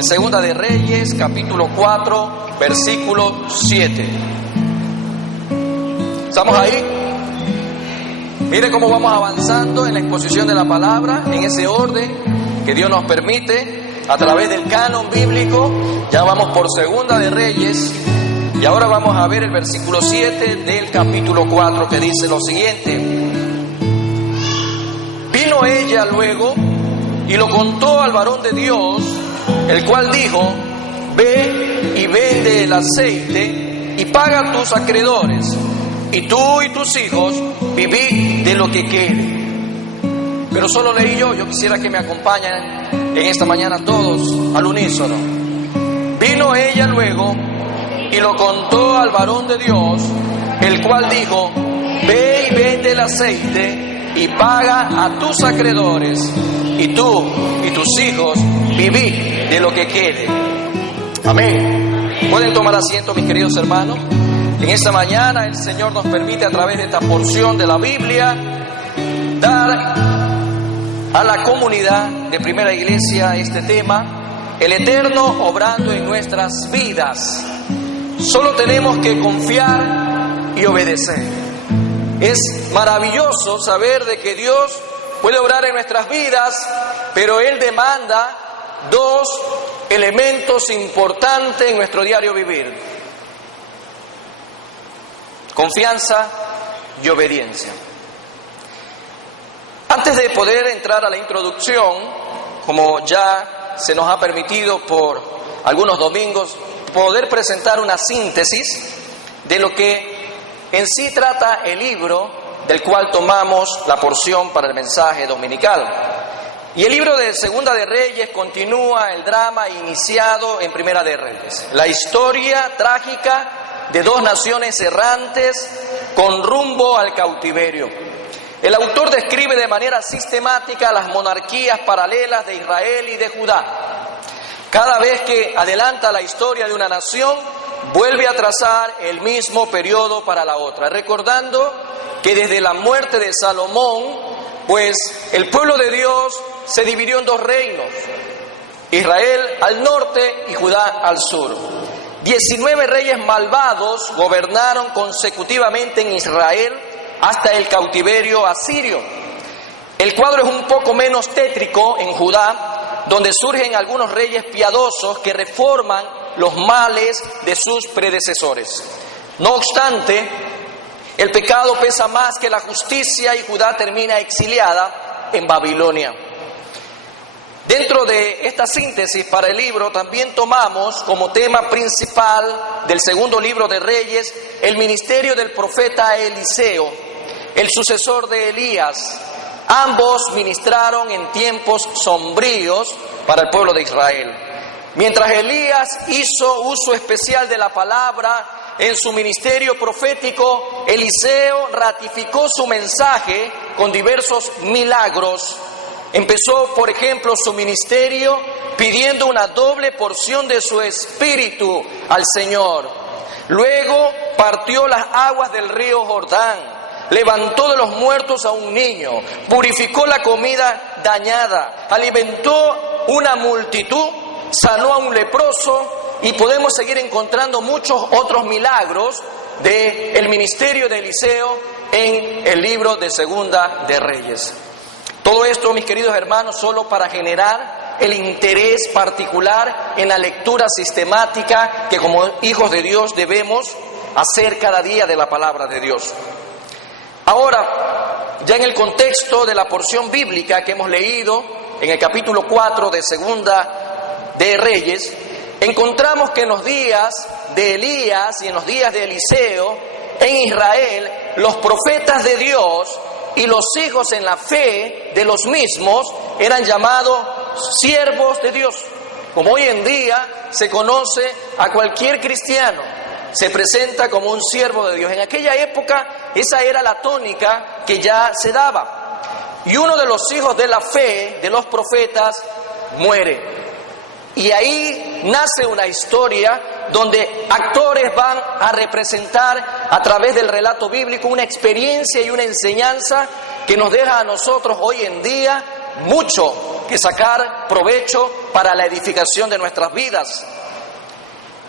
en Segunda de Reyes, capítulo 4, versículo 7. ¿Estamos ahí? Mire cómo vamos avanzando en la exposición de la palabra, en ese orden que Dios nos permite, a través del canon bíblico. Ya vamos por Segunda de Reyes, y ahora vamos a ver el versículo 7 del capítulo 4, que dice lo siguiente: Vino ella luego y lo contó al varón de Dios, el cual dijo: Ve y vende el aceite y paga a tus acreedores, y tú y tus hijos vivid de lo que quede. Pero solo leí yo quisiera que me acompañen en esta mañana todos al unísono. Vino ella luego y lo contó al varón de Dios, el cual dijo: Ve y vende el aceite y paga a tus acreedores, y tú y tus hijos vivid de lo que quede. Amén. Pueden tomar asiento, mis queridos hermanos. En esta mañana el Señor nos permite, a través de esta porción de la Biblia, dar a la comunidad de Primera Iglesia este tema: el Eterno obrando en nuestras vidas. Solo tenemos que confiar y obedecer. Es maravilloso saber de que Dios puede obrar en nuestras vidas, pero Él demanda dos elementos importantes en nuestro diario vivir: confianza y obediencia. Antes de poder entrar a la introducción, como ya se nos ha permitido por algunos domingos, poder presentar una síntesis de lo que en sí trata el libro del cual tomamos la porción para el mensaje dominical. Y el libro de Segunda de Reyes continúa el drama iniciado en Primera de Reyes, la historia trágica de dos naciones errantes con rumbo al cautiverio. El autor describe de manera sistemática las monarquías paralelas de Israel y de Judá. Cada vez que adelanta la historia de una nación, vuelve a trazar el mismo periodo para la otra, recordando que desde la muerte de Salomón, pues el pueblo de Dios se dividió en dos reinos: Israel al norte y Judá al sur. 19 reyes malvados gobernaron consecutivamente en Israel hasta el cautiverio asirio. El cuadro es un poco menos tétrico en Judá, donde surgen algunos reyes piadosos que reforman los males de sus predecesores. No obstante, el pecado pesa más que la justicia y Judá termina exiliada en Babilonia. Dentro de esta síntesis para el libro también tomamos como tema principal del segundo libro de Reyes el ministerio del profeta Eliseo, el sucesor de Elías. Ambos ministraron en tiempos sombríos para el pueblo de Israel. Mientras Elías hizo uso especial de la palabra en su ministerio profético, Eliseo ratificó su mensaje con diversos milagros. Empezó, por ejemplo, su ministerio pidiendo una doble porción de su espíritu al Señor. Luego partió las aguas del río Jordán, levantó de los muertos a un niño, purificó la comida dañada, alimentó una multitud, sanó a un leproso, y podemos seguir encontrando muchos otros milagros del ministerio de Eliseo en el libro de Segunda de Reyes. Todo esto, mis queridos hermanos, solo para generar el interés particular en la lectura sistemática que como hijos de Dios debemos hacer cada día de la palabra de Dios. Ahora, ya en el contexto de la porción bíblica que hemos leído en el capítulo 4 de Segunda de Reyes, encontramos que en los días de Elías y en los días de Eliseo, en Israel, los profetas de Dios y los hijos en la fe de los mismos eran llamados siervos de Dios. Como hoy en día se conoce a cualquier cristiano, se presenta como un siervo de Dios. En aquella época esa era la tónica que ya se daba. Y uno de los hijos de la fe de los profetas muere. Y ahí nace una historia donde actores van a representar a través del relato bíblico una experiencia y una enseñanza que nos deja a nosotros hoy en día mucho que sacar provecho para la edificación de nuestras vidas.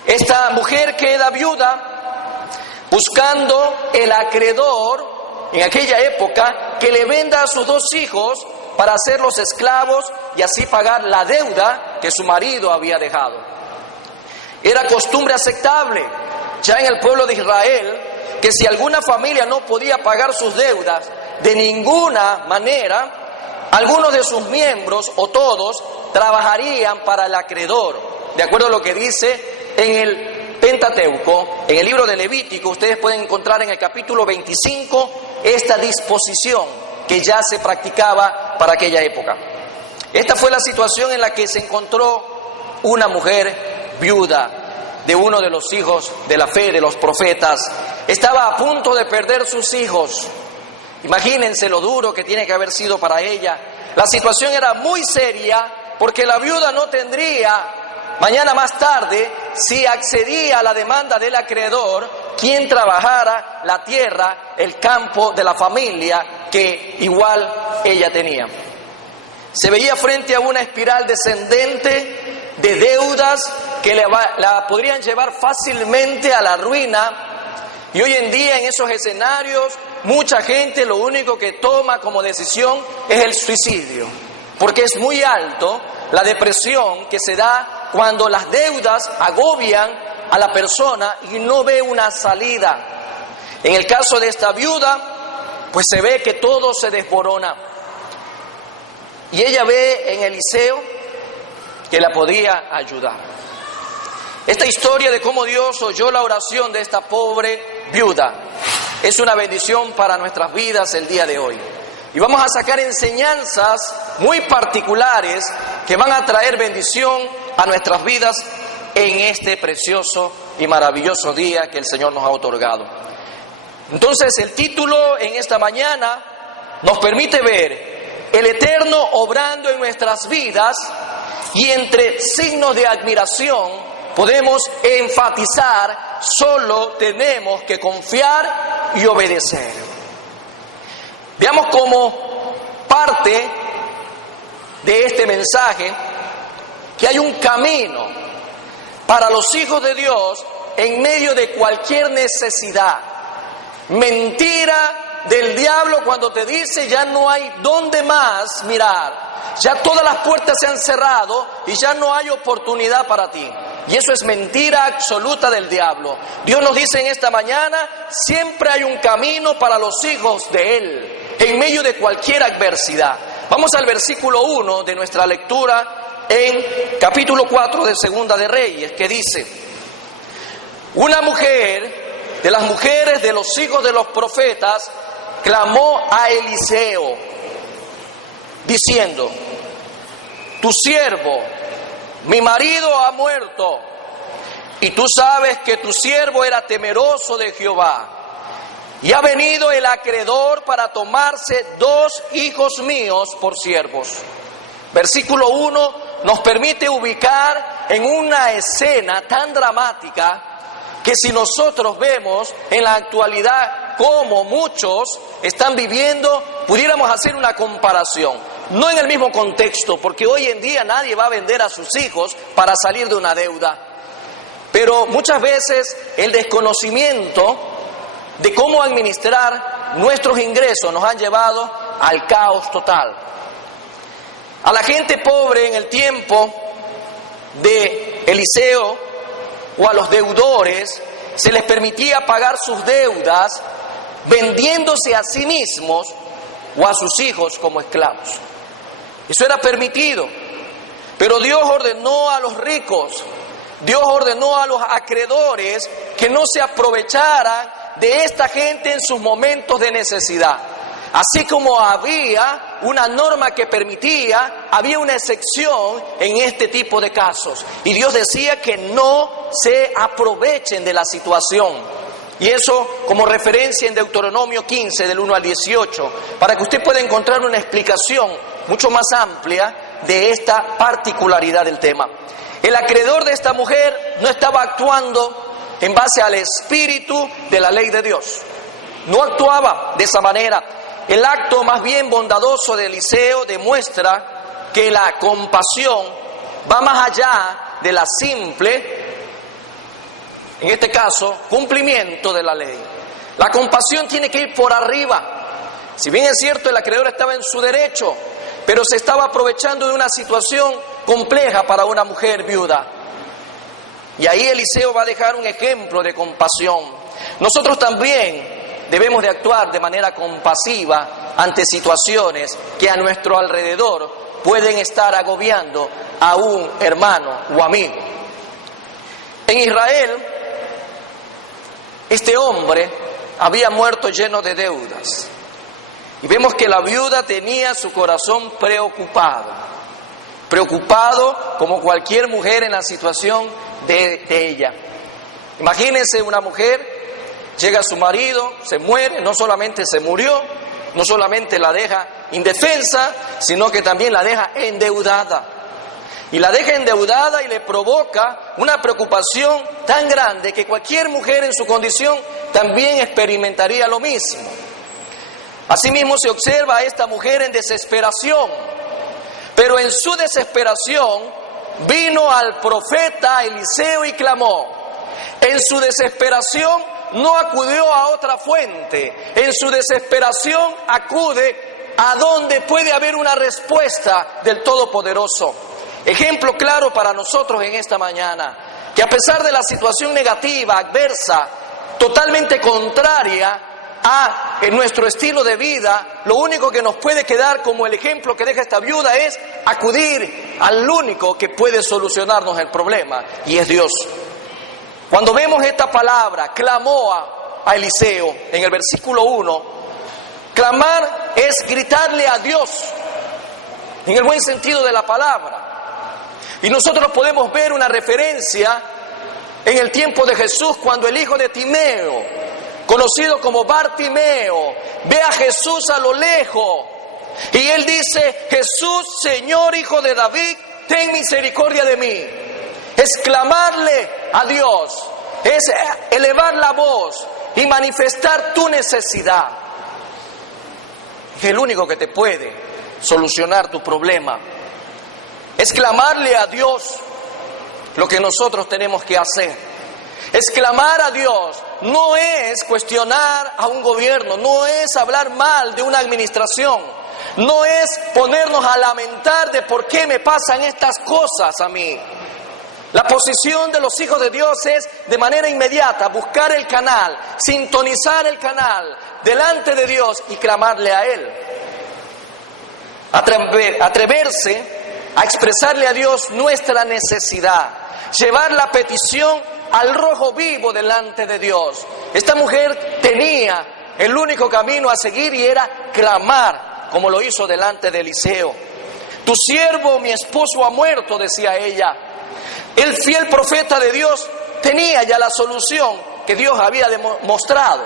Esta mujer queda viuda buscando el acreedor en aquella época que le venda a sus 2 hijos para hacerlos esclavos y así pagar la deuda que su marido había dejado. Era costumbre aceptable ya en el pueblo de Israel que si alguna familia no podía pagar sus deudas de ninguna manera, algunos de sus miembros o todos trabajarían para el acreedor. De acuerdo a lo que dice en el Pentateuco, en el libro de Levítico, ustedes pueden encontrar en el capítulo 25 esta disposición que ya se practicaba para aquella época. Esta fue la situación en la que se encontró una mujer viuda de uno de los hijos de la fe de los profetas. Estaba a punto de perder sus hijos. Imagínense lo duro que tiene que haber sido para ella. La situación era muy seria porque la viuda no tendría mañana más tarde, si accedía a la demanda del acreedor, quien trabajara la tierra, el campo de la familia que igual ella tenía. Se veía frente a una espiral descendente de deudas que la podrían llevar fácilmente a la ruina. Y hoy en día en esos escenarios mucha gente lo único que toma como decisión es el suicidio, porque es muy alto la depresión que se da cuando las deudas agobian a la persona y no ve una salida. En el caso de esta viuda, pues se ve que todo se desborona. Y ella ve en Eliseo que la podía ayudar. Esta historia de cómo Dios oyó la oración de esta pobre viuda es una bendición para nuestras vidas el día de hoy. Y vamos a sacar enseñanzas muy particulares que van a traer bendición a nuestras vidas en este precioso y maravilloso día que el Señor nos ha otorgado. Entonces, el título en esta mañana nos permite ver el Eterno obrando en nuestras vidas, y entre signos de admiración podemos enfatizar: solo tenemos que confiar y obedecer. Veamos como parte de este mensaje que hay un camino para los hijos de Dios en medio de cualquier necesidad. Mentira del diablo cuando te dice ya no hay dónde más mirar, ya todas las puertas se han cerrado y ya no hay oportunidad para ti. Y eso es mentira absoluta del diablo. Dios nos dice en esta mañana: siempre hay un camino para los hijos de Él en medio de cualquier adversidad. Vamos al versículo 1 de nuestra lectura en capítulo 4 de Segunda de Reyes, que dice: una mujer de las mujeres de los hijos de los profetas clamó a Eliseo diciendo: tu siervo, mi marido ha muerto, y tú sabes que tu siervo era temeroso de Jehová, y ha venido el acreedor para tomarse 2 hijos míos por siervos. Versículo 1 nos permite ubicar en una escena tan dramática que si nosotros vemos en la actualidad cómo muchos están viviendo, pudiéramos hacer una comparación. No en el mismo contexto, porque hoy en día nadie va a vender a sus hijos para salir de una deuda. Pero muchas veces el desconocimiento de cómo administrar nuestros ingresos nos han llevado al caos total. A la gente pobre en el tiempo de Eliseo o a los deudores se les permitía pagar sus deudas vendiéndose a sí mismos o a sus hijos como esclavos. Eso era permitido, pero Dios ordenó a los ricos, Dios ordenó a los acreedores que no se aprovecharan de esta gente en sus momentos de necesidad. Así como había una norma que permitía, había una excepción en este tipo de casos. Y Dios decía que no se aprovechen de la situación. Y eso como referencia en Deuteronomio 15, del 1 al 18, para que usted pueda encontrar una explicación mucho más amplia de esta particularidad del tema. El acreedor de esta mujer no estaba actuando en base al espíritu de la ley de Dios. No actuaba de esa manera. El acto más bien bondadoso de Eliseo demuestra que la compasión va más allá de la simple, en este caso, cumplimiento de la ley. La compasión tiene que ir por arriba. Si bien es cierto, el acreedor estaba en su derecho, pero se estaba aprovechando de una situación compleja para una mujer viuda. Y ahí Eliseo va a dejar un ejemplo de compasión. Nosotros también debemos de actuar de manera compasiva ante situaciones que a nuestro alrededor pueden estar agobiando a un hermano o amigo. En Israel, este hombre había muerto lleno de deudas. Y vemos que la viuda tenía su corazón preocupado como cualquier mujer en la situación de ella. Imagínense una mujer, llega a su marido, se muere, no solamente se murió, no solamente la deja indefensa, sino que también la deja endeudada. Y la deja endeudada y le provoca una preocupación tan grande que cualquier mujer en su condición también experimentaría lo mismo. Asimismo se observa a esta mujer en desesperación, pero en su desesperación vino al profeta Eliseo y clamó. En su desesperación no acudió a otra fuente, en su desesperación acude a donde puede haber una respuesta del Todopoderoso. Ejemplo claro para nosotros en esta mañana, que a pesar de la situación negativa, adversa, totalmente contraria en nuestro estilo de vida, lo único que nos puede quedar como el ejemplo que deja esta viuda es acudir al único que puede solucionarnos el problema, y es Dios. Cuando vemos esta palabra, clamó a Eliseo, en el versículo 1, clamar es gritarle a Dios, en el buen sentido de la palabra. Y nosotros podemos ver una referencia en el tiempo de Jesús, cuando el hijo de Timeo, conocido como Bartimeo, ve a Jesús a lo lejos y él dice: Jesús, Señor, Hijo de David, ten misericordia de mí. Es clamarle a Dios, es elevar la voz y manifestar tu necesidad. Es el único que te puede solucionar tu problema. Es clamarle a Dios lo que nosotros tenemos que hacer. Es clamar a Dios, no es cuestionar a un gobierno, no es hablar mal de una administración, no es ponernos a lamentar de por qué me pasan estas cosas a mí. La posición de los hijos de Dios es de manera inmediata buscar el canal, sintonizar el canal delante de Dios y clamarle a Él. Atreverse a expresarle a Dios nuestra necesidad, llevar la petición al rojo vivo delante de Dios. Esta mujer tenía el único camino a seguir y era clamar, como lo hizo delante de Eliseo. Tu siervo, mi esposo, ha muerto, decía ella. El fiel profeta de Dios tenía ya la solución que Dios había demostrado.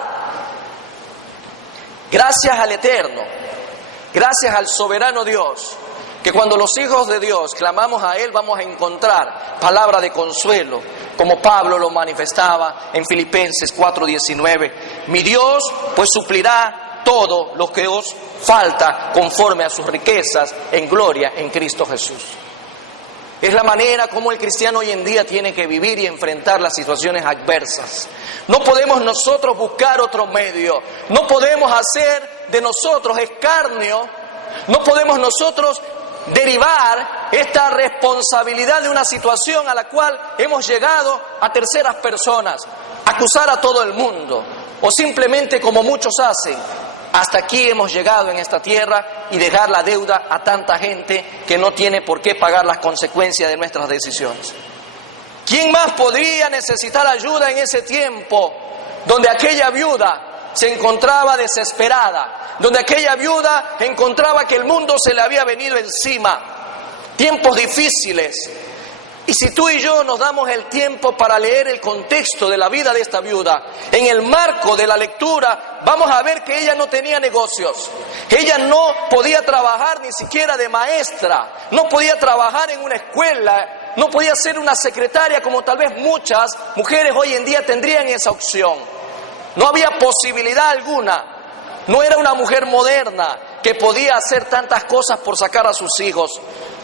Gracias al Eterno, gracias al soberano Dios, que cuando los hijos de Dios clamamos a Él vamos a encontrar palabra de consuelo, como Pablo lo manifestaba en Filipenses 4:19. Mi Dios pues suplirá todo lo que os falta conforme a sus riquezas en gloria en Cristo Jesús. Es la manera como el cristiano hoy en día tiene que vivir y enfrentar las situaciones adversas. No podemos nosotros buscar otro medio, no podemos hacer de nosotros escarnio, no podemos nosotros derivar esta responsabilidad de una situación a la cual hemos llegado a terceras personas, acusar a todo el mundo, o simplemente, como muchos hacen, hasta aquí hemos llegado en esta tierra, y dejar la deuda a tanta gente que no tiene por qué pagar las consecuencias de nuestras decisiones. ¿Quién más podría necesitar ayuda en ese tiempo donde aquella viuda se encontraba desesperada, donde aquella viuda encontraba que el mundo se le había venido encima, tiempos difíciles? Y si tú y yo nos damos el tiempo para leer el contexto de la vida de esta viuda, en el marco de la lectura, vamos a ver que ella no tenía negocios, ella no podía trabajar ni siquiera de maestra, no podía trabajar en una escuela, no podía ser una secretaria como tal vez muchas mujeres hoy en día tendrían esa opción. No había posibilidad alguna, no era una mujer moderna que podía hacer tantas cosas por sacar a sus hijos.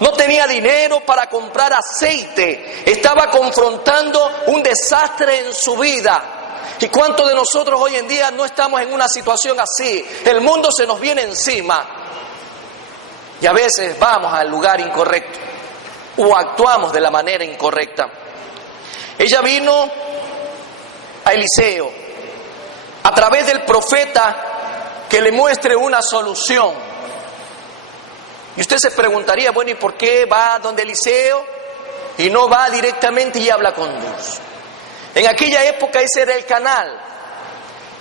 no tenía dinero para comprar aceite, estaba confrontando un desastre en su vida. ¿Y cuántos de nosotros hoy en día no estamos en una situación así? El mundo se nos viene encima y a veces vamos al lugar incorrecto o actuamos de la manera incorrecta. Ella vino a Eliseo a través del profeta que le muestre una solución. Y usted se preguntaría, bueno, ¿y por qué va donde Eliseo y no va directamente y habla con Dios? En aquella época ese era el canal.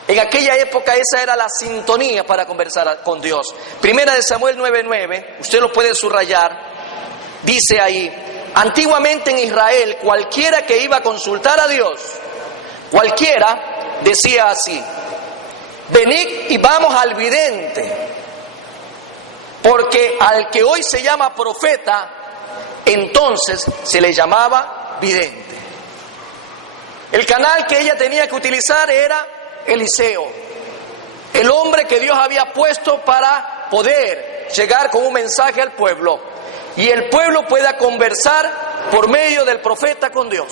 En aquella época esa era la sintonía para conversar con Dios. Primera de Samuel 9:9, usted lo puede subrayar, dice ahí: antiguamente en Israel, cualquiera que iba a consultar a Dios, cualquiera decía así: venid y vamos al vidente, porque al que hoy se llama profeta, entonces se le llamaba vidente. El canal que ella tenía que utilizar era Eliseo, el hombre que Dios había puesto para poder llegar con un mensaje al pueblo y el pueblo pueda conversar por medio del profeta con Dios.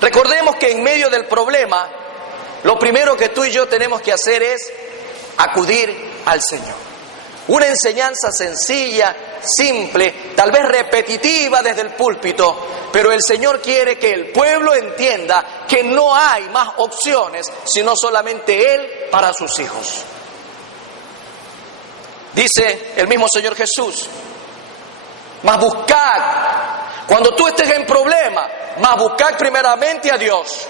Recordemos que en medio del problema, lo primero que tú y yo tenemos que hacer es acudir al Señor. Una enseñanza sencilla, simple, tal vez repetitiva desde el púlpito, pero el Señor quiere que el pueblo entienda que no hay más opciones, sino solamente Él para sus hijos. Dice el mismo Señor Jesús: mas buscad, cuando tú estés en problema, mas buscad primeramente a Dios.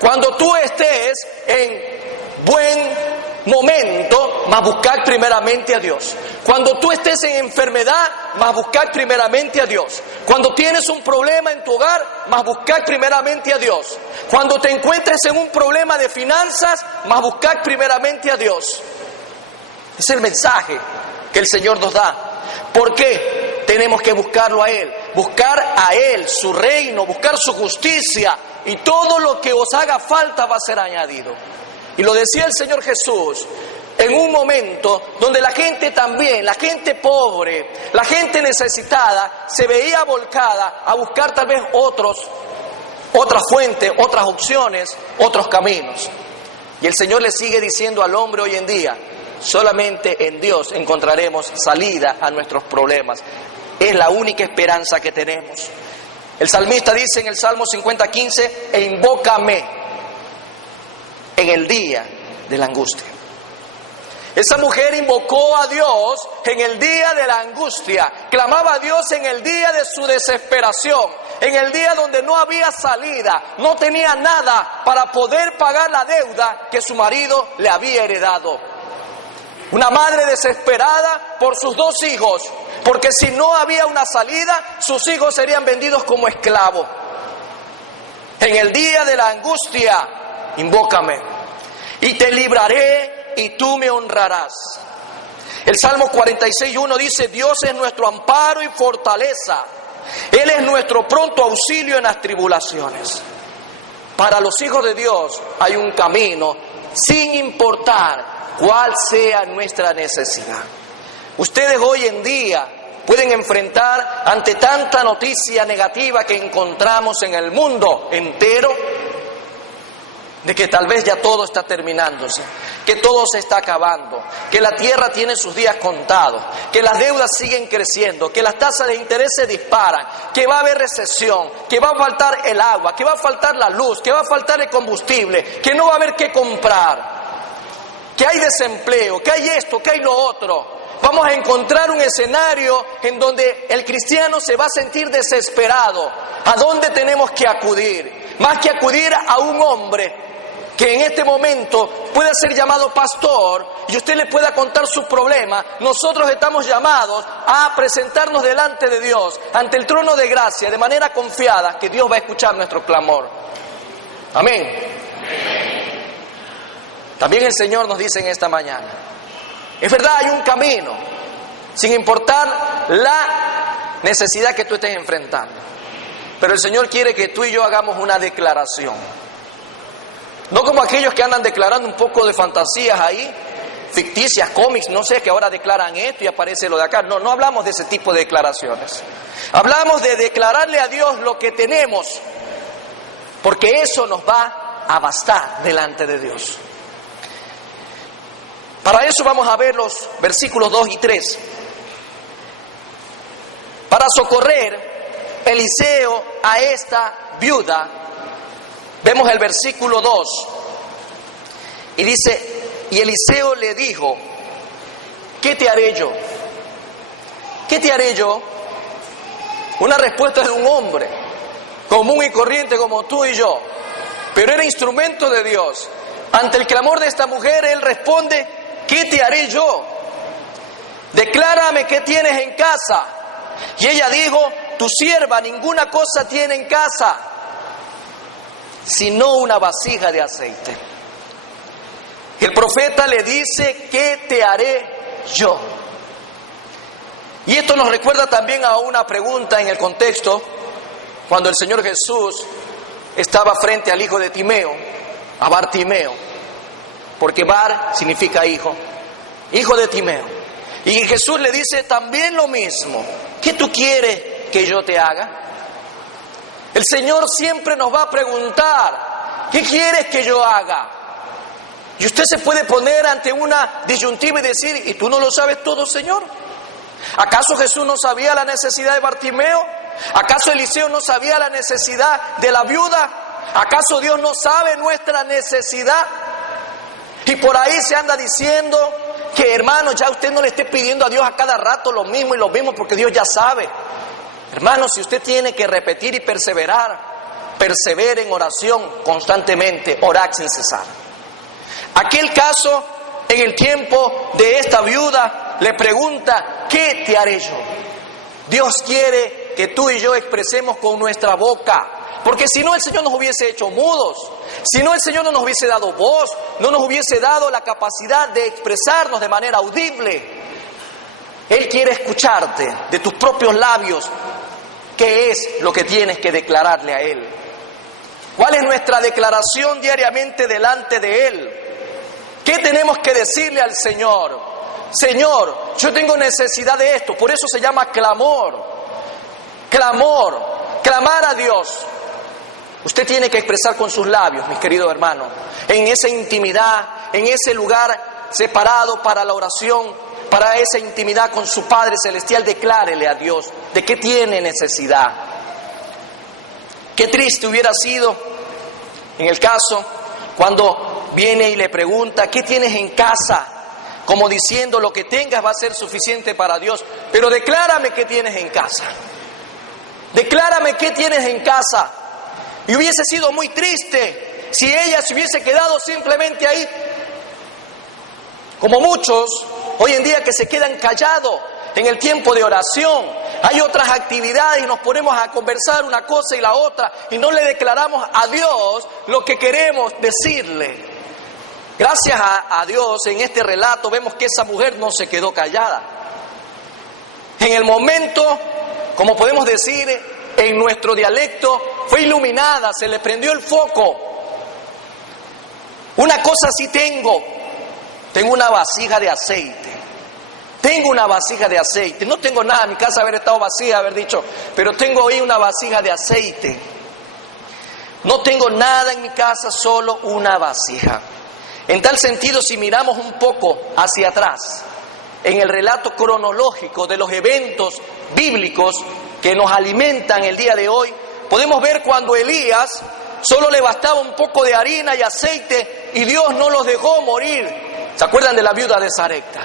Cuando tú estés en buen momento, mas buscad primeramente a Dios. Cuando tú estés en enfermedad, mas buscad primeramente a Dios. Cuando tienes un problema en tu hogar, mas buscad primeramente a Dios. Cuando te encuentres en un problema de finanzas, mas buscad primeramente a Dios. Es el mensaje que el Señor nos da. ¿Por qué? Tenemos que buscarlo a Él, buscar a Él, su reino, buscar su justicia, y todo lo que os haga falta va a ser añadido. Y lo decía el Señor Jesús en un momento donde la gente también, la gente pobre, la gente necesitada, se veía volcada a buscar tal vez otras fuentes, otras opciones, otros caminos. Y el Señor le sigue diciendo al hombre hoy en día: solamente en Dios encontraremos salida a nuestros problemas. Es la única esperanza que tenemos. El salmista dice en el Salmo 50:15: e invócame en el día de la angustia. Esa mujer invocó a Dios en el día de la angustia, clamaba a Dios en el día de su desesperación, en el día donde no había salida, no tenía nada para poder pagar la deuda que su marido le había heredado. Una madre desesperada por sus dos hijos, porque si no había una salida, sus hijos serían vendidos como esclavos. En el día de la angustia, invócame y te libraré y tú me honrarás. El Salmo 46:1 dice: Dios es nuestro amparo y fortaleza, Él es nuestro pronto auxilio en las tribulaciones. Para los hijos de Dios hay un camino, sin importar cuál sea nuestra necesidad. Ustedes hoy en día pueden enfrentar ante tanta noticia negativa que encontramos en el mundo entero, de que tal vez ya todo está terminándose, que todo se está acabando, que la tierra tiene sus días contados, que las deudas siguen creciendo, que las tasas de interés se disparan, que va a haber recesión, que va a faltar el agua, que va a faltar la luz, que va a faltar el combustible, que no va a haber qué comprar, que hay desempleo, que hay esto, que hay lo otro. Vamos a encontrar un escenario en donde el cristiano se va a sentir desesperado. ¿A dónde tenemos que acudir? Más que acudir a un hombre que en este momento puede ser llamado pastor y usted le pueda contar su problema, nosotros estamos llamados a presentarnos delante de Dios, ante el trono de gracia, de manera confiada que Dios va a escuchar nuestro clamor. Amén. También el Señor nos dice en esta mañana: es verdad, hay un camino, sin importar la necesidad que tú estés enfrentando, pero el Señor quiere que tú y yo hagamos una declaración. No como aquellos que andan declarando un poco de fantasías ahí, ficticias, cómics, no sé, que ahora declaran esto y aparece lo de acá. No, no hablamos de ese tipo de declaraciones. Hablamos de declararle a Dios lo que tenemos, porque eso nos va a bastar delante de Dios. Para eso vamos a ver los versículos 2 y 3. Para socorrer Eliseo a esta viuda, vemos el versículo 2, y dice: y Eliseo le dijo, ¿qué te haré yo? ¿Qué te haré yo? Una respuesta de un hombre común y corriente como tú y yo, pero era instrumento de Dios. Ante el clamor de esta mujer, él responde: ¿qué te haré yo? Declárame qué tienes en casa. Y ella dijo: tu sierva ninguna cosa tiene en casa, sino una vasija de aceite. El profeta le dice: ¿qué te haré yo? Y esto nos recuerda también a una pregunta en el contexto, cuando el Señor Jesús estaba frente al hijo de Timeo, a Bartimeo, porque Bar significa hijo, hijo de Timeo. Y Jesús le dice también lo mismo: ¿qué tú quieres que yo te haga? El Señor siempre nos va a preguntar: ¿qué quieres que yo haga? Y usted se puede poner ante una disyuntiva y decir: ¿y tú no lo sabes todo, Señor? ¿Acaso Jesús no sabía la necesidad de Bartimeo? ¿Acaso Eliseo no sabía la necesidad de la viuda? ¿Acaso Dios no sabe nuestra necesidad? Y por ahí se anda diciendo que, hermano, ya usted no le esté pidiendo a Dios a cada rato lo mismo y lo mismo, porque Dios ya sabe. Hermano, si usted tiene que repetir y perseverar, persevere en oración constantemente, orad sin cesar. Aquel caso, en el tiempo de esta viuda, le pregunta: ¿qué te haré yo? Dios quiere que tú y yo expresemos con nuestra boca, porque si no, el Señor nos hubiese hecho mudos. Si no, el Señor no nos hubiese dado voz, no nos hubiese dado la capacidad de expresarnos de manera audible. Él quiere escucharte de tus propios labios. ¿Qué es lo que tienes que declararle a Él? ¿Cuál es nuestra declaración diariamente delante de Él? ¿Qué tenemos que decirle al Señor? Señor, yo tengo necesidad de esto. Por eso se llama clamor. Clamor, clamar a Dios. Usted tiene que expresar con sus labios, mis queridos hermanos, en esa intimidad, en ese lugar separado para la oración, para esa intimidad con su Padre Celestial. Declárele a Dios de qué tiene necesidad. Qué triste hubiera sido en el caso cuando viene y le pregunta: ¿qué tienes en casa? Como diciendo: lo que tengas va a ser suficiente para Dios, pero declárame qué tienes en casa. Declárame qué tienes en casa. Y hubiese sido muy triste si ella se hubiese quedado simplemente ahí, como muchos hoy en día que se quedan callados en el tiempo de oración. Hay otras actividades y nos ponemos a conversar una cosa y la otra y no le declaramos a Dios lo que queremos decirle. Gracias a Dios, en este relato vemos que esa mujer no se quedó callada. En el momento, como podemos decir en nuestro dialecto, fue iluminada, se le prendió el foco. Una cosa sí tengo una vasija de aceite. Tengo una vasija de aceite. No tengo nada en mi casa, haber estado vacía, haber dicho, pero tengo ahí una vasija de aceite. No tengo nada en mi casa, solo una vasija. En tal sentido, si miramos un poco hacia atrás, en el relato cronológico de los eventos bíblicos que nos alimentan el día de hoy, podemos ver cuando Elías solo le bastaba un poco de harina y aceite y Dios no los dejó morir. ¿Se acuerdan de la viuda de Sarepta?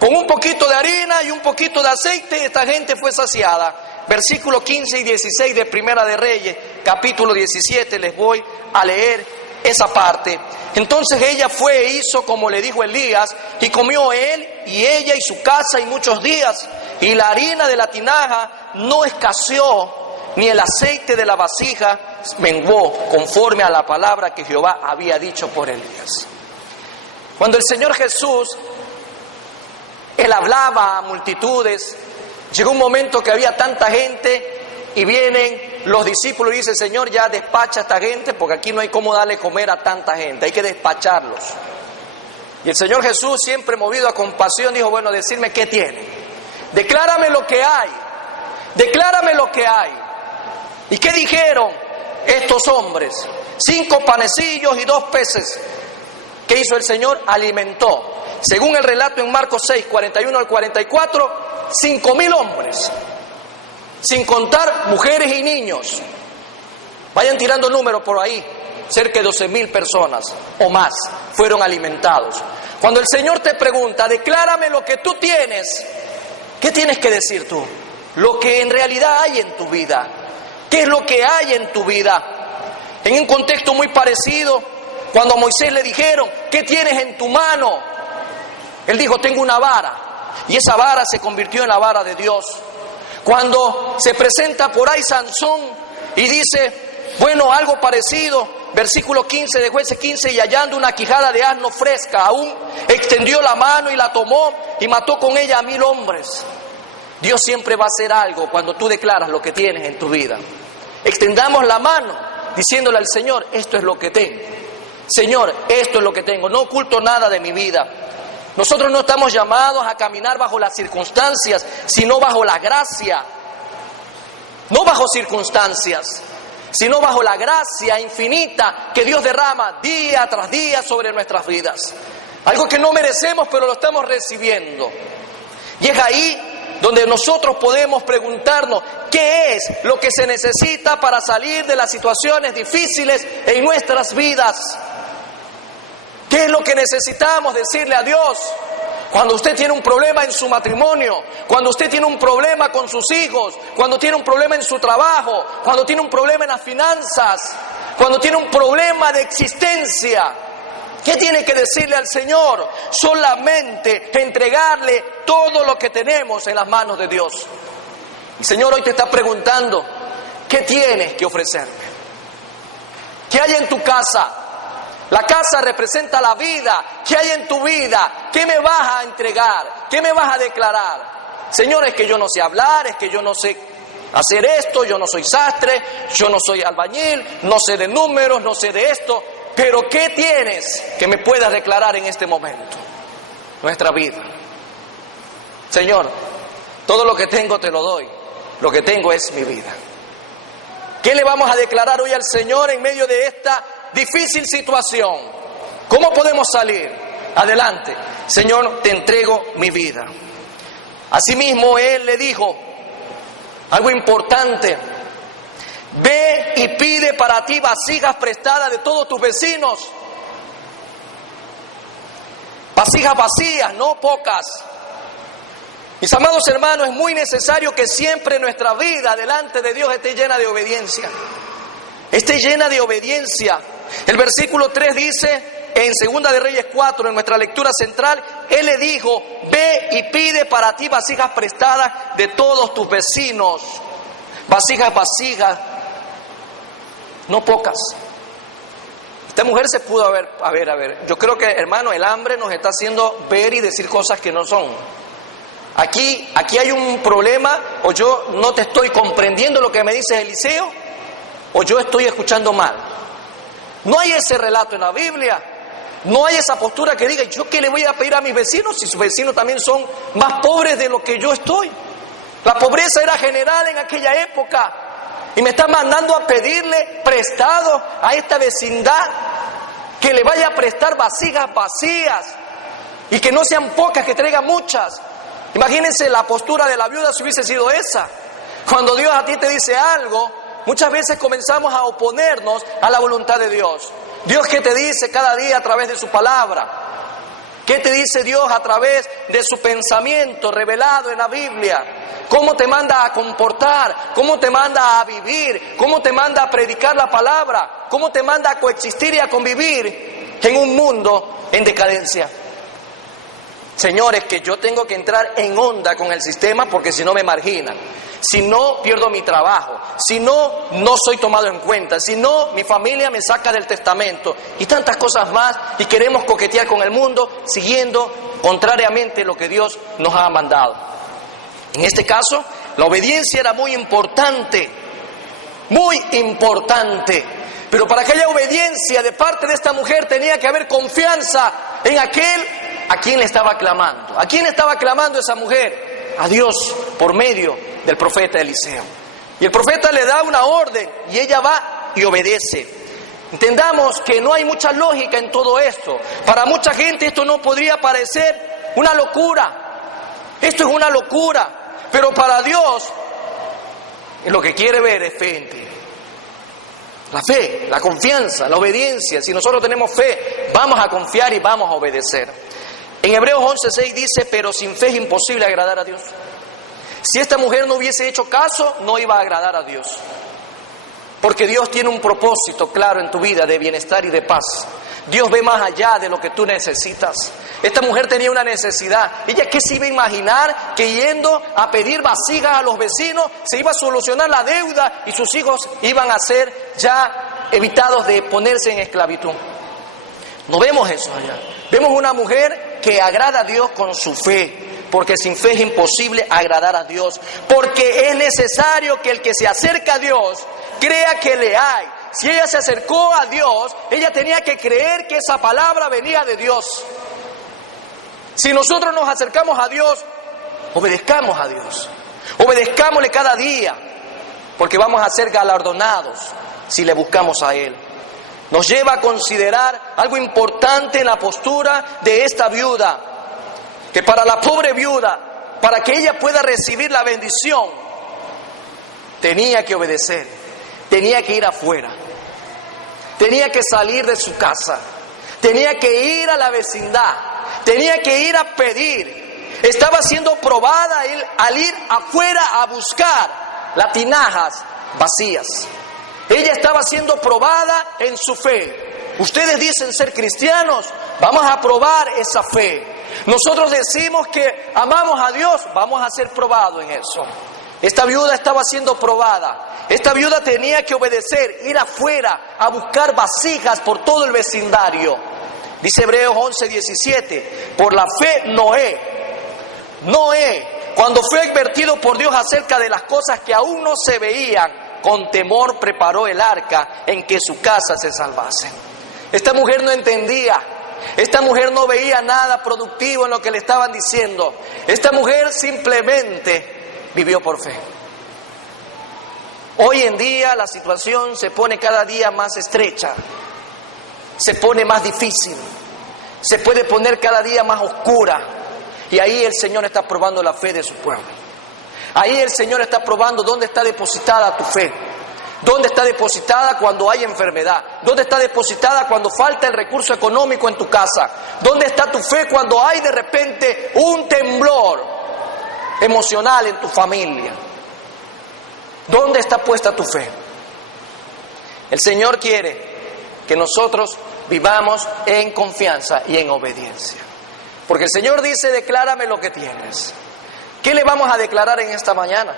Con un poquito de harina y un poquito de aceite, esta gente fue saciada. Versículos 15 y 16 de Primera de Reyes, capítulo 17, les voy a leer esa parte. Entonces ella fue e hizo como le dijo Elías, y comió él y ella y su casa y muchos días, y la harina de la tinaja no escaseó, ni el aceite de la vasija menguó, conforme a la palabra que Jehová había dicho por Elías. Cuando el Señor Jesús, Él hablaba a multitudes, llegó un momento que había tanta gente y vienen los discípulos y dicen: Señor, ya despacha a esta gente porque aquí no hay cómo darle comer a tanta gente, hay que despacharlos. Y el Señor Jesús, siempre movido a compasión, dijo, bueno, decirme qué tiene. Declárame lo que hay. Declárame lo que hay. ¿Y qué dijeron estos hombres? 5 panecillos y 2 peces. ¿Qué hizo el Señor? Alimentó. Según el relato en Marcos 6, 41 al 44, 5.000 hombres. Sin contar mujeres y niños. Vayan tirando números por ahí. Cerca de 12.000 personas o más fueron alimentados. Cuando el Señor te pregunta, declárame lo que tú tienes, ¿qué tienes que decir tú? Lo que en realidad hay en tu vida. ¿Qué es lo que hay en tu vida? En un contexto muy parecido, cuando a Moisés le dijeron, ¿qué tienes en tu mano? Él dijo, tengo una vara. Y esa vara se convirtió en la vara de Dios. Cuando se presenta por ahí Sansón y dice, bueno, algo parecido, versículo 15 de Jueces 15, y hallando una quijada de asno fresca, aún extendió la mano y la tomó y mató con ella a 1.000 hombres. Dios siempre va a hacer algo cuando tú declaras lo que tienes en tu vida. Extendamos la mano diciéndole al Señor, esto es lo que tengo. Señor, esto es lo que tengo, no oculto nada de mi vida. Nosotros no estamos llamados a caminar bajo las circunstancias, sino bajo la gracia. No bajo circunstancias, sino bajo la gracia infinita que Dios derrama día tras día sobre nuestras vidas. Algo que no merecemos, pero lo estamos recibiendo. Y es ahí donde nosotros podemos preguntarnos, ¿qué es lo que se necesita para salir de las situaciones difíciles en nuestras vidas? ¿Qué es lo que necesitamos decirle a Dios? Cuando usted tiene un problema en su matrimonio, cuando usted tiene un problema con sus hijos, cuando tiene un problema en su trabajo, cuando tiene un problema en las finanzas, cuando tiene un problema de existencia, ¿qué tiene que decirle al Señor? Solamente entregarle todo lo que tenemos en las manos de Dios. El Señor hoy te está preguntando, ¿qué tienes que ofrecerme? ¿Qué hay en tu casa? La casa representa la vida. ¿Qué hay en tu vida? ¿Qué me vas a entregar? ¿Qué me vas a declarar? Señor, es que yo no sé hablar, es que yo no sé hacer esto, yo no soy sastre, yo no soy albañil, no sé de números, no sé de esto. Pero ¿qué tienes que me puedas declarar en este momento? Nuestra vida. Señor, todo lo que tengo te lo doy. Lo que tengo es mi vida. ¿Qué le vamos a declarar hoy al Señor en medio de esta difícil situación? ¿Cómo podemos salir adelante? Señor, te entrego mi vida. Asimismo, Él le dijo algo importante. Ve y pide para ti vasijas prestadas de todos tus vecinos. Vasijas vacías, no pocas. Mis amados hermanos, es muy necesario que siempre nuestra vida delante de Dios esté llena de obediencia. Esté llena de obediencia. El versículo 3 dice, en 2 de Reyes 4, en nuestra lectura central, Él le dijo, ve y pide para ti vasijas prestadas de todos tus vecinos. Vasijas vacías, no pocas. Esta mujer se pudo haber. Yo creo que, hermano, el hambre nos está haciendo ver y decir cosas que no son. Aquí hay un problema, o yo no te estoy comprendiendo lo que me dices, Eliseo, o yo estoy escuchando mal. No hay ese relato en la Biblia. No hay esa postura que diga, ¿yo qué le voy a pedir a mis vecinos si sus vecinos también son más pobres de lo que yo estoy? La pobreza era general en aquella época. Y me está mandando a pedirle prestado a esta vecindad que le vaya a prestar vasijas vacías y que no sean pocas, que traiga muchas. Imagínense la postura de la viuda si hubiese sido esa. Cuando Dios a ti te dice algo, muchas veces comenzamos a oponernos a la voluntad de Dios. Dios, ¿qué te dice cada día a través de su palabra? ¿Qué te dice Dios a través de su pensamiento revelado en la Biblia? ¿Cómo te manda a comportar? ¿Cómo te manda a vivir? ¿Cómo te manda a predicar la palabra? ¿Cómo te manda a coexistir y a convivir en un mundo en decadencia? Señores, que yo tengo que entrar en onda con el sistema porque si no me marginan. Si no, pierdo mi trabajo. Si no, no soy tomado en cuenta. Si no, mi familia me saca del testamento. Y tantas cosas más. Y queremos coquetear con el mundo siguiendo contrariamente lo que Dios nos ha mandado. En este caso, la obediencia era muy importante. Muy importante. Pero para que haya obediencia de parte de esta mujer tenía que haber confianza en aquel a quien le estaba clamando. ¿A quién estaba clamando esa mujer? A Dios por medio del profeta Eliseo. Y el profeta le da una orden y ella va y obedece. Entendamos que no hay mucha lógica en todo esto. Para mucha gente esto no podría parecer una locura. Esto es una locura. Pero para Dios lo que quiere ver es fe en ti. La fe, la confianza, la obediencia. Si nosotros tenemos fe, vamos a confiar y vamos a obedecer. En Hebreos 11:6 dice, pero sin fe es imposible agradar a Dios. Si esta mujer no hubiese hecho caso, no iba a agradar a Dios. Porque Dios tiene un propósito claro en tu vida de bienestar y de paz. Dios ve más allá de lo que tú necesitas. Esta mujer tenía una necesidad. ¿Ella qué se iba a imaginar? Que yendo a pedir vasijas a los vecinos se iba a solucionar la deuda y sus hijos iban a ser ya evitados de ponerse en esclavitud. No vemos eso allá. Vemos una mujer que agrada a Dios con su fe. Porque sin fe es imposible agradar a Dios. Porque es necesario que el que se acerca a Dios crea que le hay. Si ella se acercó a Dios, ella tenía que creer que esa palabra venía de Dios. Si nosotros nos acercamos a Dios, obedezcamos a Dios. Obedezcámosle cada día, porque vamos a ser galardonados si le buscamos a Él. Nos lleva a considerar algo importante en la postura de esta viuda, que para la pobre viuda, para que ella pueda recibir la bendición, tenía que obedecer, tenía que ir afuera, tenía que salir de su casa, tenía que ir a la vecindad, tenía que ir a pedir. Estaba siendo probada al ir afuera a buscar las tinajas vacías. Ella estaba siendo probada en su fe. Ustedes dicen ser cristianos, vamos a probar esa fe. Nosotros decimos que amamos a Dios, vamos a ser probados en eso. Esta viuda estaba siendo probada. Esta viuda tenía que obedecer, ir afuera a buscar vasijas por todo el vecindario. Dice Hebreos 11:17, por la fe Noé, cuando fue advertido por Dios acerca de las cosas que aún no se veían, con temor preparó el arca en que su casa se salvase. Esta mujer no entendía. Esta mujer no veía nada productivo en lo que le estaban diciendo. Esta mujer simplemente vivió por fe. Hoy en día la situación se pone cada día más estrecha, se pone más difícil, se puede poner cada día más oscura. Y ahí el Señor está probando la fe de su pueblo. Ahí el Señor está probando dónde está depositada tu fe. ¿Dónde está depositada cuando hay enfermedad? ¿Dónde está depositada cuando falta el recurso económico en tu casa? ¿Dónde está tu fe cuando hay de repente un temblor emocional en tu familia? ¿Dónde está puesta tu fe? El Señor quiere que nosotros vivamos en confianza y en obediencia. Porque el Señor dice, declárame lo que tienes. ¿Qué le vamos a declarar en esta mañana?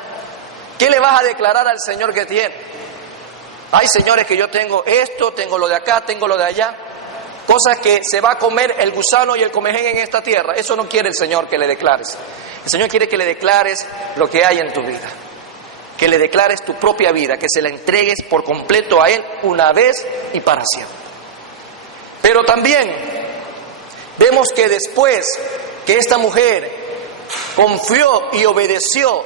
¿Qué le vas a declarar al Señor que tiene? Hay señores que yo tengo esto, tengo lo de acá, tengo lo de allá. Cosas que se va a comer el gusano y el comején en esta tierra. Eso no quiere el Señor que le declares. El Señor quiere que le declares lo que hay en tu vida. Que le declares tu propia vida, que se la entregues por completo a Él una vez y para siempre. Pero también vemos que después que esta mujer confió y obedeció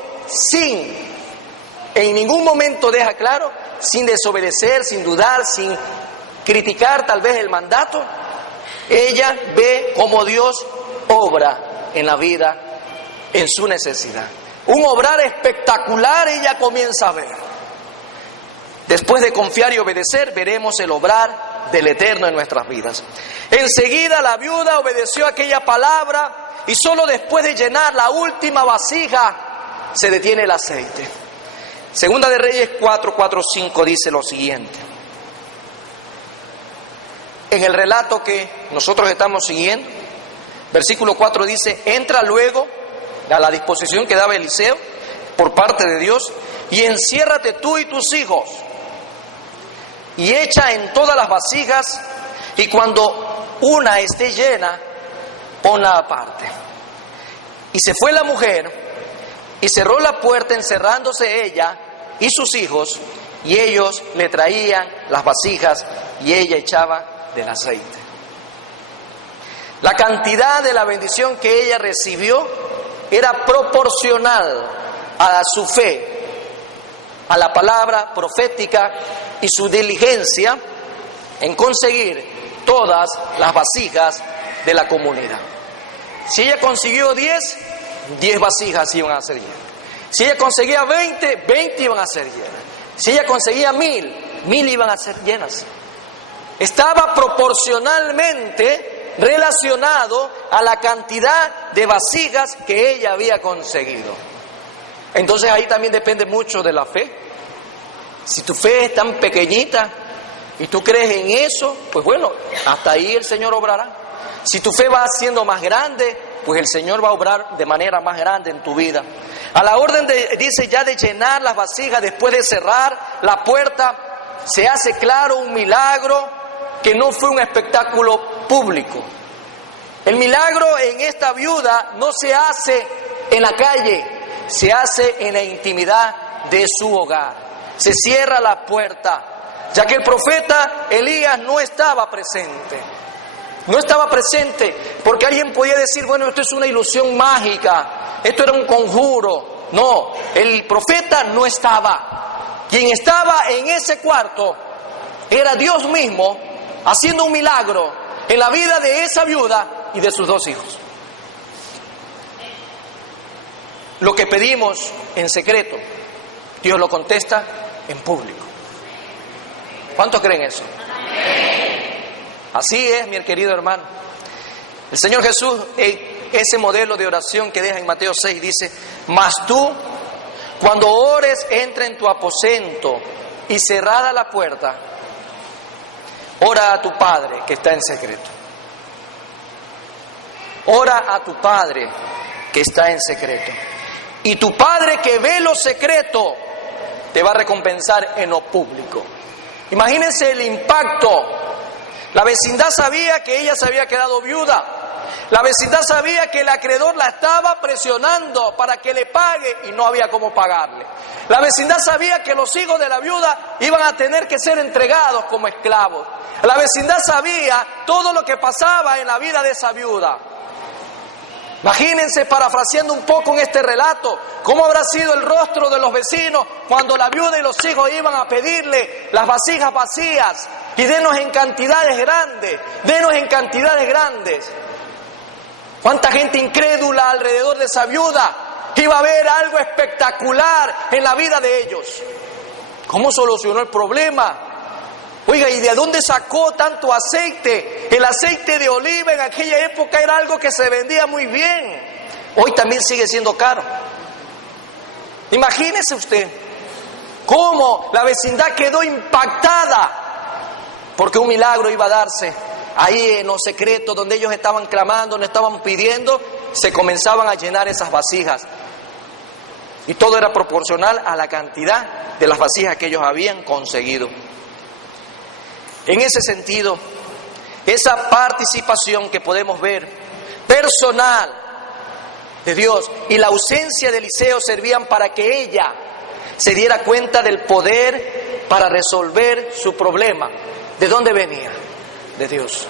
en ningún momento deja claro, sin desobedecer, sin dudar, sin criticar tal vez el mandato, ella ve cómo Dios obra en la vida, en su necesidad. Un obrar espectacular ella comienza a ver. Después de confiar y obedecer, veremos el obrar del Eterno en nuestras vidas. Enseguida la viuda obedeció aquella palabra y solo después de llenar la última vasija se detiene el aceite. Segunda de Reyes 4:5 dice lo siguiente. En el relato que nosotros estamos siguiendo, versículo 4 dice, entra luego a la disposición que daba Eliseo por parte de Dios y enciérrate tú y tus hijos y echa en todas las vasijas y cuando una esté llena, ponla aparte. Y se fue la mujer y cerró la puerta encerrándose ella y sus hijos, y ellos le traían las vasijas y ella echaba del aceite. La cantidad de la bendición que ella recibió era proporcional a su fe, a la palabra profética y su diligencia en conseguir todas las vasijas de la comunidad. Si ella consiguió 10 vasijas iban a ser llenas. Si ella conseguía 20 iban a ser llenas. Si ella conseguía 1000 iban a ser llenas. Estaba proporcionalmente relacionado a la cantidad de vasijas que ella había conseguido. Entonces ahí también depende mucho de la fe. Si tu fe es tan pequeñita y tú crees en eso, pues bueno, hasta ahí el Señor obrará. Si tu fe va siendo más grande, pues el Señor va a obrar de manera más grande en tu vida. A la orden dice ya de llenar las vasijas después de cerrar la puerta, se hace claro un milagro que no fue un espectáculo público. El milagro en esta viuda no se hace en la calle, se hace en la intimidad de su hogar. Se cierra la puerta, ya que el profeta Elías no estaba presente. No estaba presente porque alguien podía decir, bueno, esto es una ilusión mágica, esto era un conjuro. No, el profeta no estaba. Quien estaba en ese cuarto era Dios mismo haciendo un milagro en la vida de esa viuda y de sus 2 hijos. Lo que pedimos en secreto, Dios lo contesta en público. ¿Cuántos creen eso? Así es, mi querido hermano. El Señor Jesús, ese modelo de oración que deja en Mateo 6, dice: mas tú, cuando ores, entra en tu aposento y cerrada la puerta, ora a tu Padre que está en secreto. Ora a tu Padre que está en secreto. Y tu Padre que ve lo secreto te va a recompensar en lo público. Imagínense el impacto. La vecindad sabía que ella se había quedado viuda. La vecindad sabía que el acreedor la estaba presionando para que le pague y no había cómo pagarle. La vecindad sabía que los hijos de la viuda iban a tener que ser entregados como esclavos. La vecindad sabía todo lo que pasaba en la vida de esa viuda. Imagínense, parafraseando un poco en este relato, cómo habrá sido el rostro de los vecinos cuando la viuda y los hijos iban a pedirle las vasijas vacías y denos en cantidades grandes, denos en cantidades grandes. ¿Cuánta gente incrédula alrededor de esa viuda iba a ver algo espectacular en la vida de ellos? ¿Cómo solucionó el problema? Oiga, ¿y de dónde sacó tanto aceite? El aceite de oliva en aquella época era algo que se vendía muy bien. Hoy también sigue siendo caro. Imagínese usted cómo la vecindad quedó impactada porque un milagro iba a darse. Ahí en los secretos donde ellos estaban clamando, no estaban pidiendo, se comenzaban a llenar esas vasijas. Y todo era proporcional a la cantidad de las vasijas que ellos habían conseguido. En ese sentido, esa participación que podemos ver personal de Dios y la ausencia de Eliseo servían para que ella se diera cuenta del poder para resolver su problema. ¿De dónde venía? De Dios.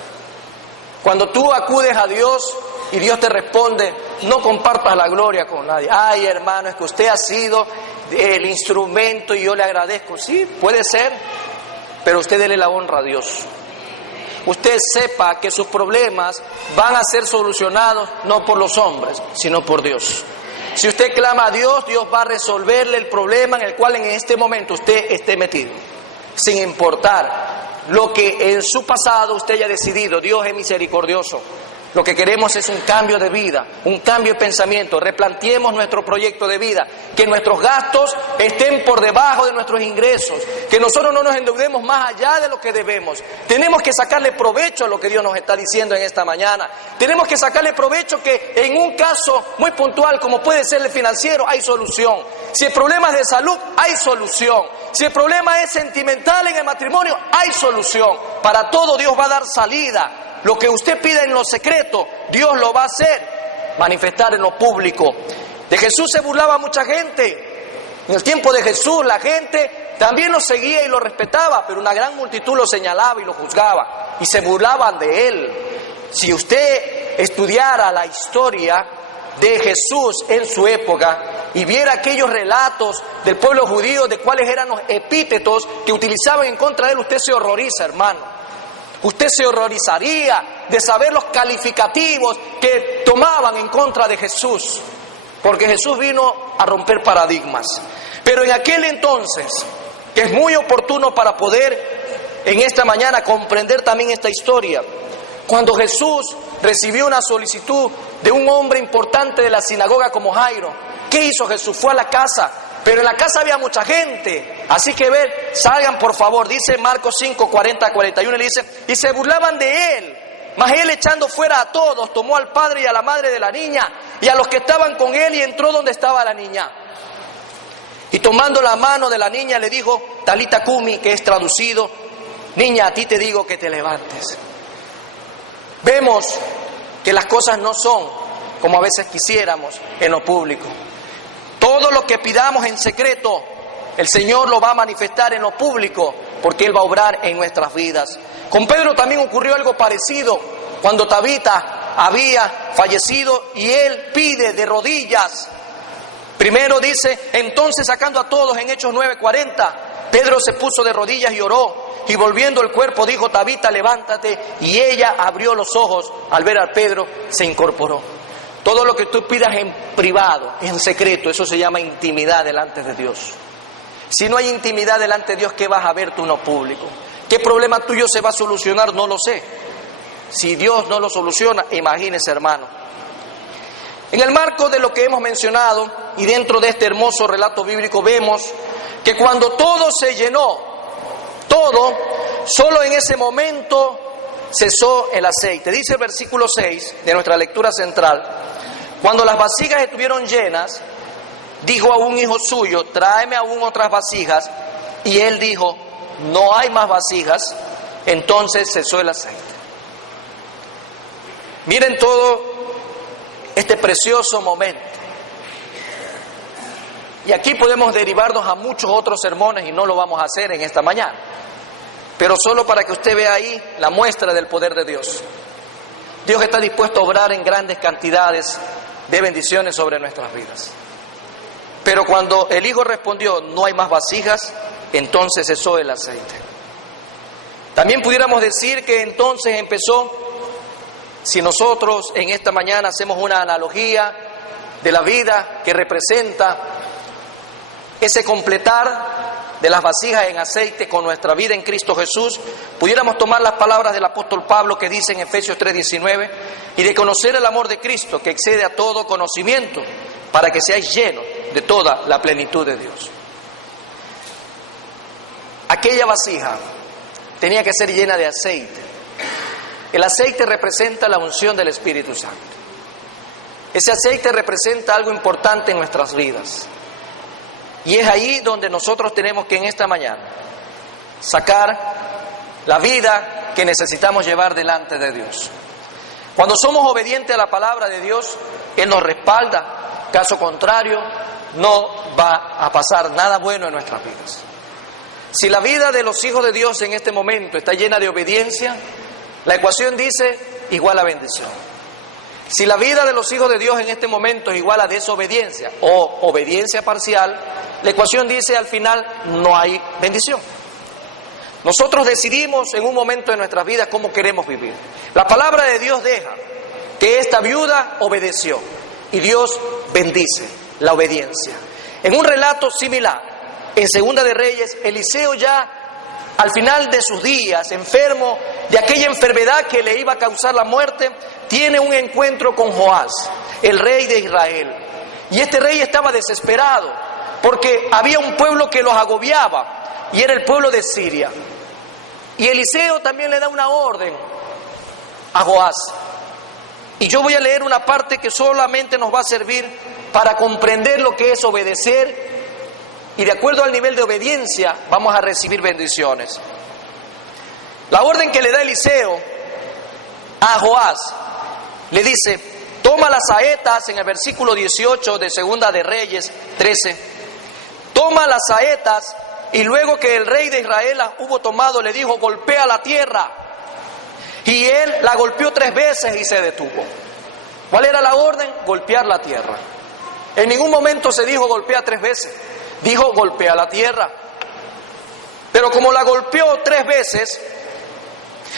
Cuando tú acudes a Dios y Dios te responde, no compartas la gloria con nadie. Ay, hermano, es que usted ha sido el instrumento y yo le agradezco. Sí, puede ser, pero usted dele la honra a Dios. Usted sepa que sus problemas van a ser solucionados no por los hombres, sino por Dios. Si usted clama a Dios, Dios va a resolverle el problema en el cual en este momento usted esté metido, sin importar lo que en su pasado usted haya decidido. Dios es misericordioso. Lo que queremos es un cambio de vida, un cambio de pensamiento. Replanteemos nuestro proyecto de vida, que nuestros gastos estén por debajo de nuestros ingresos, que nosotros no nos endeudemos más allá de lo que debemos. Tenemos que sacarle provecho a lo que Dios nos está diciendo en esta mañana. Tenemos que sacarle provecho que en un caso muy puntual, como puede ser el financiero, hay solución. Si el problema es de salud, hay solución. Si el problema es sentimental en el matrimonio, hay solución. Para todo Dios va a dar salida. Lo que usted pida en lo secreto, Dios lo va a hacer manifestar en lo público. De Jesús se burlaba mucha gente. En el tiempo de Jesús la gente también lo seguía y lo respetaba, pero una gran multitud lo señalaba y lo juzgaba y se burlaban de él. Si usted estudiara la historia de Jesús en su época y viera aquellos relatos del pueblo judío de cuáles eran los epítetos que utilizaban en contra de él, usted se horroriza, hermano. Usted se horrorizaría de saber los calificativos que tomaban en contra de Jesús, porque Jesús vino a romper paradigmas. Pero en aquel entonces, que es muy oportuno para poder en esta mañana comprender también esta historia, cuando Jesús recibió una solicitud de un hombre importante de la sinagoga como Jairo, ¿qué hizo Jesús? Fue a la casa, pero en la casa había mucha gente, así que salgan por favor, dice Marcos 5, 40 a 41, le dice, y se burlaban de él, mas él echando fuera a todos, tomó al padre y a la madre de la niña, y a los que estaban con él, y entró donde estaba la niña. Y tomando la mano de la niña le dijo, Talita Cumi, que es traducido, niña, a ti te digo que te levantes. Vemos que las cosas no son como a veces quisiéramos en lo público. Todo lo que pidamos en secreto, el Señor lo va a manifestar en lo público, porque Él va a obrar en nuestras vidas. Con Pedro también ocurrió algo parecido, cuando Tabita había fallecido y él pide de rodillas. Primero dice, entonces sacando a todos en Hechos 9:40, Pedro se puso de rodillas y oró, y volviendo el cuerpo dijo, Tabita, levántate, y ella abrió los ojos. Al ver a Pedro se incorporó. Todo lo que tú pidas en privado, en secreto, eso se llama intimidad delante de Dios. Si no hay intimidad delante de Dios, ¿qué vas a ver tú en lo público? ¿Qué problema tuyo se va a solucionar? No lo sé. Si Dios no lo soluciona, imagínese, hermano. En el marco de lo que hemos mencionado y dentro de este hermoso relato bíblico vemos que cuando todo se llenó, solo en ese momento cesó el aceite. Dice el versículo 6 de nuestra lectura central, cuando las vasijas estuvieron llenas, dijo a un hijo suyo, tráeme aún otras vasijas, y él dijo, no hay más vasijas, entonces cesó el aceite. Miren todo este precioso momento. Y aquí podemos derivarnos a muchos otros sermones y no lo vamos a hacer en esta mañana. Pero solo para que usted vea ahí la muestra del poder de Dios. Dios está dispuesto a obrar en grandes cantidades de bendiciones sobre nuestras vidas. Pero cuando el hijo respondió, no hay más vasijas, entonces cesó el aceite. También pudiéramos decir que entonces empezó, si nosotros en esta mañana hacemos una analogía de la vida que representa ese completar de las vasijas en aceite con nuestra vida en Cristo Jesús, pudiéramos tomar las palabras del apóstol Pablo que dice en Efesios 3:19, y de conocer el amor de Cristo que excede a todo conocimiento, para que seáis llenos de toda la plenitud de Dios. Aquella vasija tenía que ser llena de aceite. El aceite representa la unción del Espíritu Santo. Ese aceite representa algo importante en nuestras vidas. Y es ahí donde nosotros tenemos que en esta mañana sacar la vida que necesitamos llevar delante de Dios. Cuando somos obedientes a la palabra de Dios, Él nos respalda. Caso contrario, no va a pasar nada bueno en nuestras vidas. Si la vida de los hijos de Dios en este momento está llena de obediencia, la ecuación dice igual a bendición. Si la vida de los hijos de Dios en este momento es igual a desobediencia o obediencia parcial, la ecuación dice al final no hay bendición. Nosotros decidimos en un momento de nuestras vidas cómo queremos vivir. La palabra de Dios deja que esta viuda obedeció y Dios bendice la obediencia. En un relato similar, en Segunda de Reyes, Eliseo ya al final de sus días, enfermo de aquella enfermedad que le iba a causar la muerte, tiene un encuentro con Joás, el rey de Israel. Y este rey estaba desesperado porque había un pueblo que los agobiaba y era el pueblo de Siria. Y Eliseo también le da una orden a Joás. Y yo voy a leer una parte que solamente nos va a servir para comprender lo que es obedecer, y de acuerdo al nivel de obediencia vamos a recibir bendiciones. La orden que le da Eliseo a Joás, le dice, toma las saetas, en el versículo 18 de Segunda de Reyes 13, toma las saetas, y luego que el rey de Israel las hubo tomado, le dijo, golpea la tierra. Y él la golpeó 3 veces y se detuvo. ¿Cuál era la orden? Golpear la tierra. En ningún momento se dijo golpea 3 veces. Dijo golpea la tierra. Pero como la golpeó 3 veces,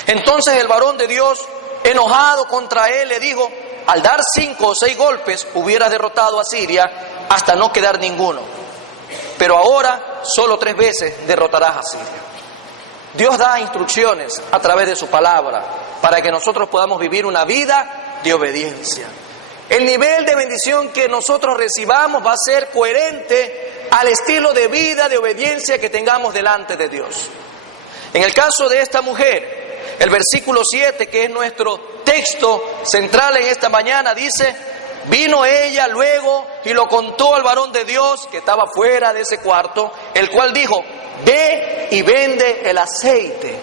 entonces el varón de Dios, enojado contra él, le dijo, al dar 5 o 6 golpes, hubieras derrotado a Siria hasta no quedar ninguno. Pero ahora, solo 3 veces derrotarás a Siria. Dios da instrucciones a través de su palabra para que nosotros podamos vivir una vida de obediencia. El nivel de bendición que nosotros recibamos va a ser coherente al estilo de vida de obediencia que tengamos delante de Dios. En el caso de esta mujer, el versículo 7, que es nuestro texto central en esta mañana, dice, vino ella luego y lo contó al varón de Dios que estaba fuera de ese cuarto, el cual dijo, ve y vende el aceite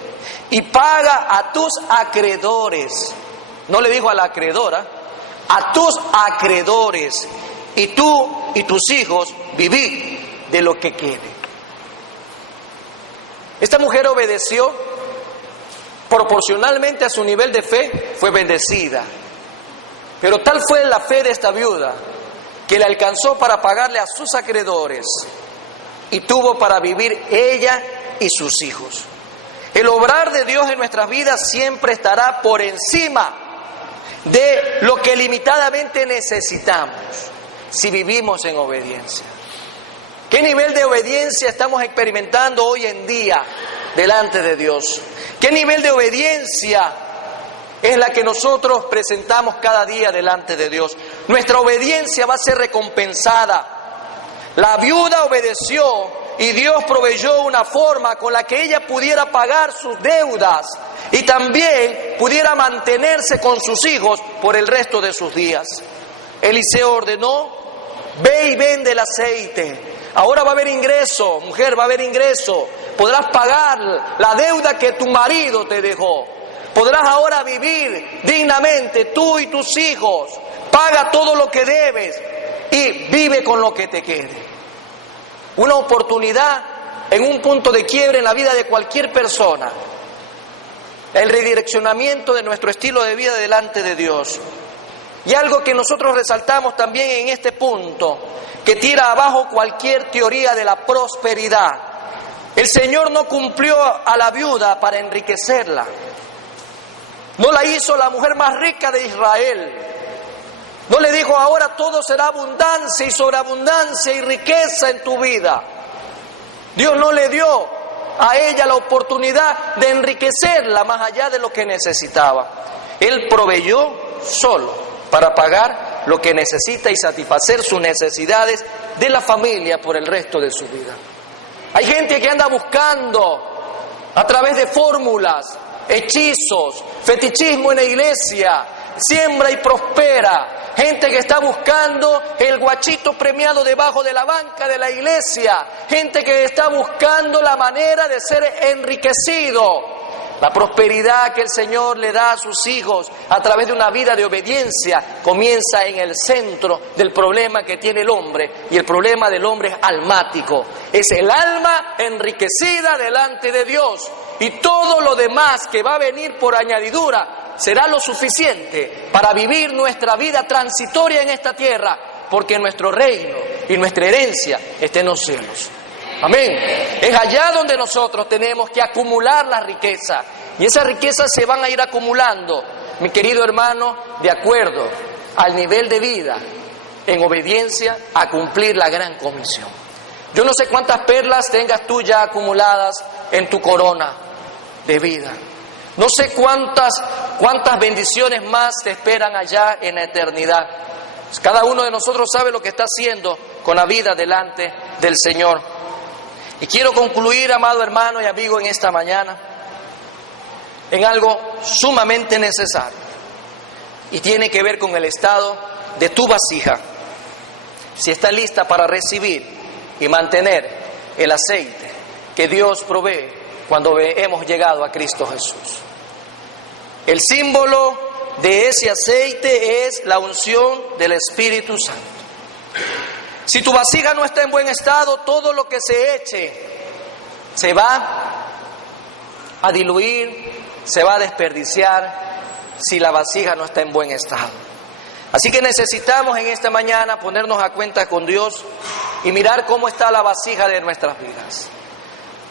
y paga a tus acreedores. No le dijo a la acreedora, a tus acreedores, y tú y tus hijos vivid de lo que quede. Esta mujer obedeció proporcionalmente a su nivel de fe, fue bendecida. Pero tal fue la fe de esta viuda que le alcanzó para pagarle a sus acreedores y tuvo para vivir ella y sus hijos. El obrar de Dios en nuestras vidas siempre estará por encima de lo que limitadamente necesitamos si vivimos en obediencia. ¿Qué nivel de obediencia estamos experimentando hoy en día delante de Dios? ¿Qué nivel de obediencia es la que nosotros presentamos cada día delante de Dios? Nuestra obediencia va a ser recompensada. La viuda obedeció y Dios proveyó una forma con la que ella pudiera pagar sus deudas y también pudiera mantenerse con sus hijos por el resto de sus días. Eliseo ordenó, ve y vende el aceite. Ahora va a haber ingreso, mujer, va a haber ingreso. Podrás pagar la deuda que tu marido te dejó. Podrás ahora vivir dignamente, tú y tus hijos. Paga todo lo que debes y vive con lo que te quede. Una oportunidad en un punto de quiebre en la vida de cualquier persona. El redireccionamiento de nuestro estilo de vida delante de Dios. Y algo que nosotros resaltamos también en este punto, que tira abajo cualquier teoría de la prosperidad. El Señor no cumplió a la viuda para enriquecerla. No la hizo la mujer más rica de Israel. No le dijo ahora todo será abundancia y sobreabundancia y riqueza en tu vida. Dios no le dio a ella la oportunidad de enriquecerla más allá de lo que necesitaba. Él proveyó solo para pagar lo que necesita y satisfacer sus necesidades de la familia por el resto de su vida. Hay gente que anda buscando a través de fórmulas, hechizos, fetichismo en la iglesia, siembra y prospera. Gente que está buscando el guachito premiado debajo de la banca de la iglesia. Gente que está buscando la manera de ser enriquecido. La prosperidad que el Señor le da a sus hijos a través de una vida de obediencia comienza en el centro del problema que tiene el hombre, y el problema del hombre es almático. Es el alma enriquecida delante de Dios, y todo lo demás que va a venir por añadidura será lo suficiente para vivir nuestra vida transitoria en esta tierra, porque nuestro reino y nuestra herencia está en los cielos. Amén. Es allá donde nosotros tenemos que acumular la riqueza. Y esas riquezas se van a ir acumulando, mi querido hermano, de acuerdo al nivel de vida, en obediencia a cumplir la gran comisión. Yo no sé cuántas perlas tengas tú ya acumuladas en tu corona de vida. No sé cuántas bendiciones más te esperan allá en la eternidad. Cada uno de nosotros sabe lo que está haciendo con la vida delante del Señor. Y quiero concluir, amado hermano y amigo, en esta mañana, en algo sumamente necesario. Y tiene que ver con el estado de tu vasija. Si está lista para recibir y mantener el aceite que Dios provee cuando hemos llegado a Cristo Jesús. El símbolo de ese aceite es la unción del Espíritu Santo. Si tu vasija no está en buen estado, todo lo que se eche se va a diluir, se va a desperdiciar si la vasija no está en buen estado. Así que necesitamos en esta mañana ponernos a cuenta con Dios y mirar cómo está la vasija de nuestras vidas.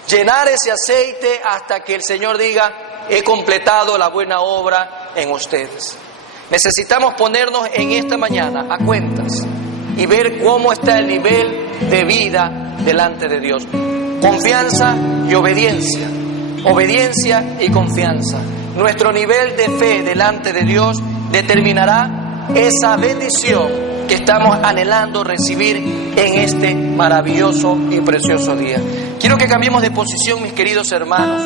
Llenar ese aceite hasta que el Señor diga: he completado la buena obra en ustedes. Necesitamos ponernos en esta mañana a cuentas y ver cómo está el nivel de vida delante de Dios. Confianza y obediencia. Obediencia y confianza. Nuestro nivel de fe delante de Dios determinará esa bendición que estamos anhelando recibir en este maravilloso y precioso día. Quiero que cambiemos de posición, mis queridos hermanos,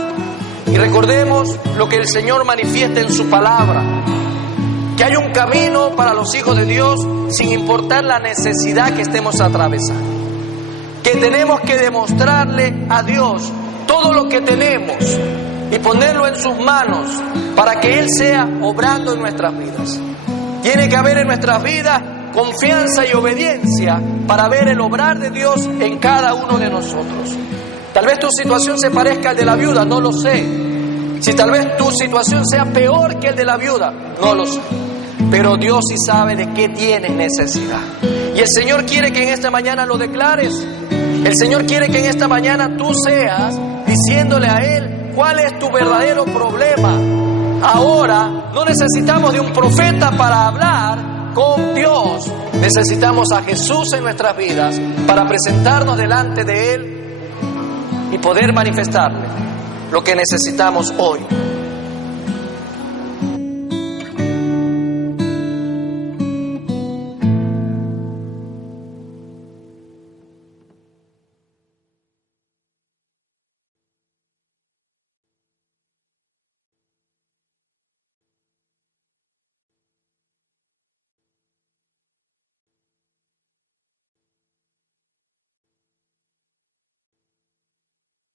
y recordemos lo que el Señor manifiesta en su palabra, que hay un camino para los hijos de Dios sin importar la necesidad que estemos atravesando, que tenemos que demostrarle a Dios todo lo que tenemos y ponerlo en sus manos para que Él sea obrando en nuestras vidas. Tiene que haber en nuestras vidas confianza y obediencia para ver el obrar de Dios en cada uno de nosotros. Tal vez tu situación se parezca al de la viuda, no lo sé. Si tal vez tu situación sea peor que el de la viuda, no lo sé. Pero Dios sí sabe de qué tienes necesidad. Y el Señor quiere que en esta mañana lo declares. El Señor quiere que en esta mañana tú seas diciéndole a Él cuál es tu verdadero problema. Ahora no necesitamos de un profeta para hablar con Dios. Necesitamos a Jesús en nuestras vidas para presentarnos delante de Él y poder manifestarle lo que necesitamos hoy.